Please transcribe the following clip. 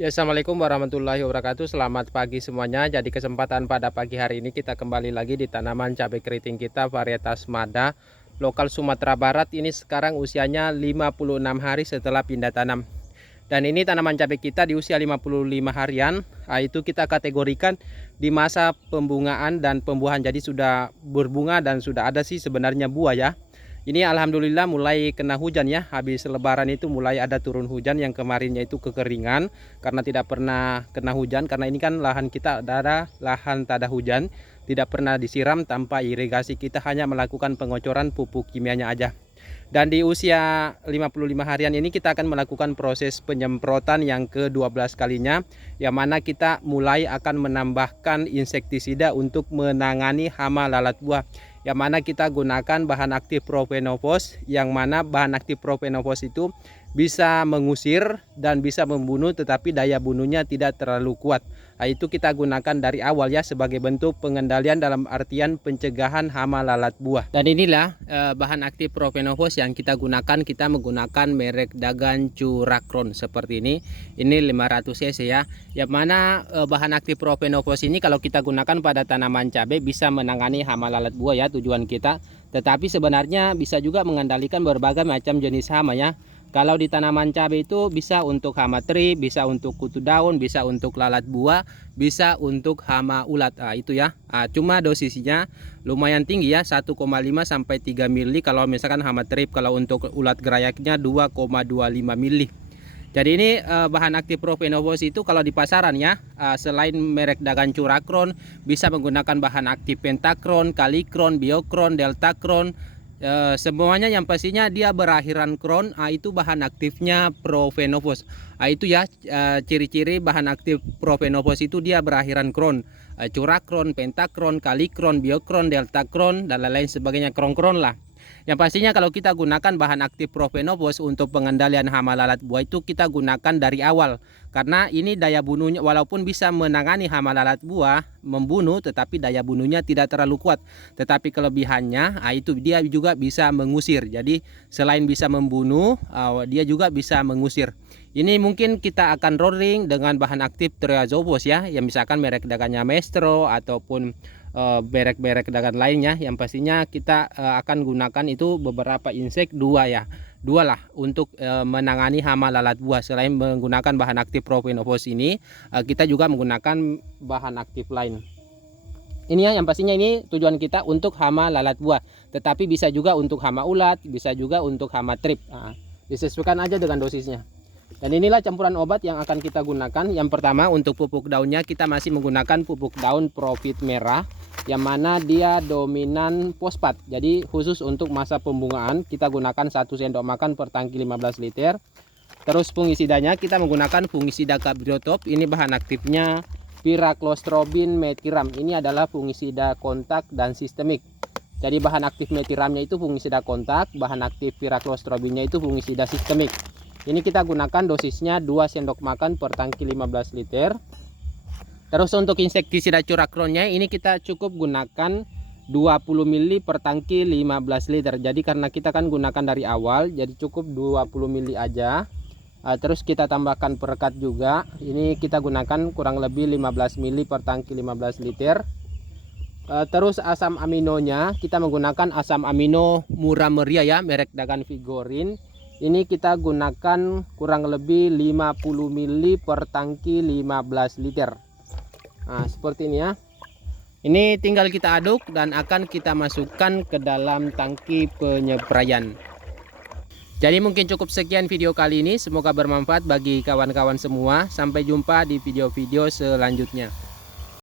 Ya, assalamualaikum warahmatullahi wabarakatuh. Selamat pagi semuanya. Jadi kesempatan pada pagi hari ini kita kembali lagi di tanaman cabai keriting kita varietas Mada lokal Sumatera Barat. Ini sekarang usianya 56 hari setelah pindah tanam. Dan ini tanaman cabai kita di usia 55 harian. Itu kita kategorikan di masa pembungaan dan pembuahan. Jadi sudah berbunga dan sudah ada sih sebenarnya buah ya. Ini alhamdulillah mulai kena hujan ya. Habis lebaran itu mulai ada turun hujan, yang kemarinnya itu kekeringan karena tidak pernah kena hujan. Karena ini kan lahan kita ada lahan tak ada hujan, tidak pernah disiram tanpa irigasi. Kita hanya melakukan pengocoran pupuk kimianya aja. Dan di usia 55 harian ini kita akan melakukan proses penyemprotan yang ke-12 kalinya, yang mana kita mulai akan menambahkan insektisida untuk menangani hama lalat buah, yang mana kita gunakan bahan aktif Profenofos, yang mana bahan aktif Profenofos itu bisa mengusir dan bisa membunuh, tetapi daya bunuhnya tidak terlalu kuat. Nah, itu kita gunakan dari awal ya sebagai bentuk pengendalian dalam artian pencegahan hama lalat buah. Dan inilah bahan aktif Profenofos yang kita gunakan. Kita menggunakan merek Dagan Curacron seperti ini. Ini 500 cc ya. Yang mana bahan aktif Profenofos ini kalau kita gunakan pada tanaman cabai bisa menangani hama lalat buah ya tujuan kita. Tetapi sebenarnya bisa juga mengendalikan berbagai macam jenis hama ya. Kalau di tanaman cabai itu bisa untuk hama trip, bisa untuk kutu daun, bisa untuk lalat buah, bisa untuk hama ulat. Nah, itu ya. Cuma dosisnya lumayan tinggi ya, 1,5 sampai 3 mili kalau misalkan hama trip. Kalau untuk ulat gerayaknya 2,25 mili. Jadi ini bahan aktif Profenofos itu kalau di pasaran ya, selain merek Dagan Curacron, bisa menggunakan bahan aktif Pentacron, Calicron, Biocron, Deltacron. Semuanya yang pastinya dia berakhiran kron. Itu bahan aktifnya Profenofos. Itu ya ciri-ciri bahan aktif Profenofos itu dia berakhiran kron. Curacron, Pentacron, Calicron, Biocron, Deltacron dan lain-lain sebagainya, kron-kron lah. Yang pastinya kalau kita gunakan bahan aktif Profenofos untuk pengendalian hama lalat buah itu kita gunakan dari awal. Karena ini daya bunuhnya walaupun bisa menangani hama lalat buah, membunuh, tetapi daya bunuhnya tidak terlalu kuat. Tetapi kelebihannya itu dia juga bisa mengusir. Jadi selain bisa membunuh, dia juga bisa mengusir. Ini mungkin kita akan rolling dengan bahan aktif Triazovos ya, yang misalkan merek dagannya Maestro ataupun merek-merek dagang lainnya. Yang pastinya kita akan gunakan itu beberapa insek dua lah untuk menangani hama lalat buah. Selain menggunakan bahan aktif Profenofos ini, kita juga menggunakan bahan aktif lain. Ini ya, yang pastinya ini tujuan kita untuk hama lalat buah, tetapi bisa juga untuk hama ulat, bisa juga untuk hama trip. Disesuaikan aja dengan dosisnya. Dan inilah campuran obat yang akan kita gunakan. Yang pertama untuk pupuk daunnya kita masih menggunakan pupuk daun Profit merah, yang mana dia dominan fosfat. Jadi khusus untuk masa pembungaan kita gunakan 1 sendok makan per tangki 15 liter. Terus fungisidanya kita menggunakan fungisida Cabirotop. Ini bahan aktifnya Pyraclostrobin metiram. Ini adalah fungisida kontak dan sistemik. Jadi bahan aktif metiramnya itu fungisida kontak, bahan aktif Pyraclostrobinnya itu fungisida sistemik. Ini kita gunakan dosisnya 2 sendok makan per tangki 15 liter. Terus untuk insektisida Curacronnya ini kita cukup gunakan 20 mili per tangki 15 liter. Jadi karena kita kan gunakan dari awal, jadi cukup 20 mili aja. Terus kita tambahkan perekat juga. Ini kita gunakan kurang lebih 15 mili per tangki 15 liter. Terus asam aminonya kita menggunakan asam amino Murameria ya, merek Dagan Vigorin. Ini kita gunakan kurang lebih 50 mili per tangki 15 liter. Nah, seperti ini ya. Ini tinggal kita aduk dan akan kita masukkan ke dalam tangki penyepraian. Jadi mungkin cukup sekian video kali ini. Semoga bermanfaat bagi kawan-kawan semua. Sampai jumpa di video-video selanjutnya.